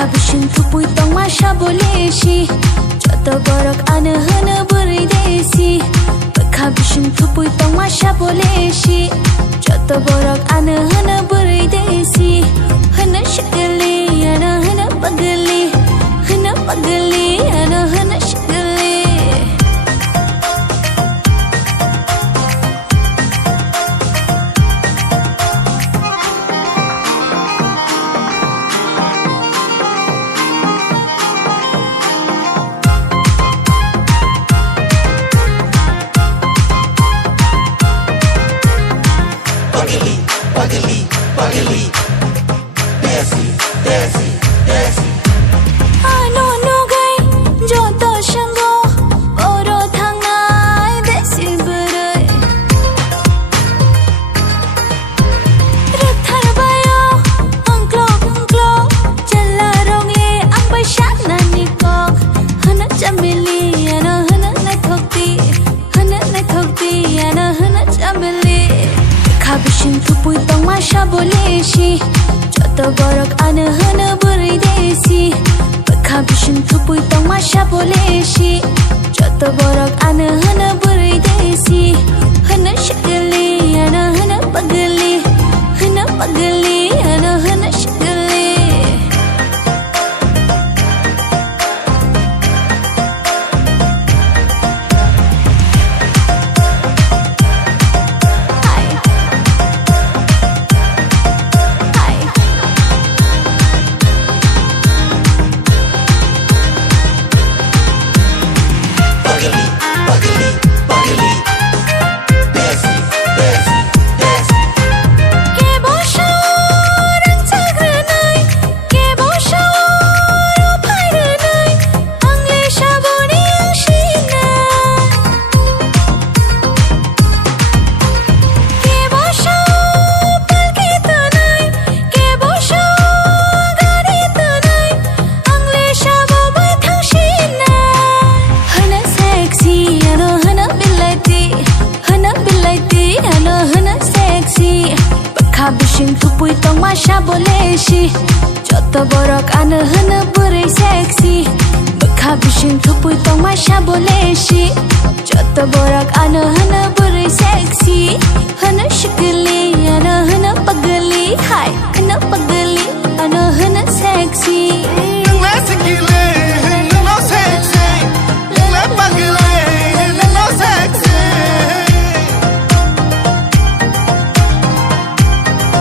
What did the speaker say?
Habishin tupui tong masha boleshi Joto borok ane hana buri desi Habishin tupui tong masha boleshi Joto borok ane hana buri desi Hana shagali ana hana pagali ana hana shagali Pagli, desi, desi, desi. Ano nugai, joto shango, oro thangnai desi burai. Rathar bayo, angklo, jala rongle, ang baisyak na nikok. Hana chamili, ano hana na thokti, ano hana chamili. Habishin tupui tong masha boleshi Joto borok ane hana buri desi Habishin tupui tong masha boleshi Joto borok ane hana buri desi Hana shagali ana hana pagali ana hana shagali Pagli, desi, desi, desi. Ke boshor ang sagranay Ke boshor upairanay Ang lesha boni ang shinay Ke boshor palkitanay Ke boshor garitanay Ang lesha bobay thang shinay Hana sexy ano hana sexy Habishin tupui tong masha boleshi Joto borok ane hana buri sexy Habishin tupui tong masha boleshi Joto borok ane hana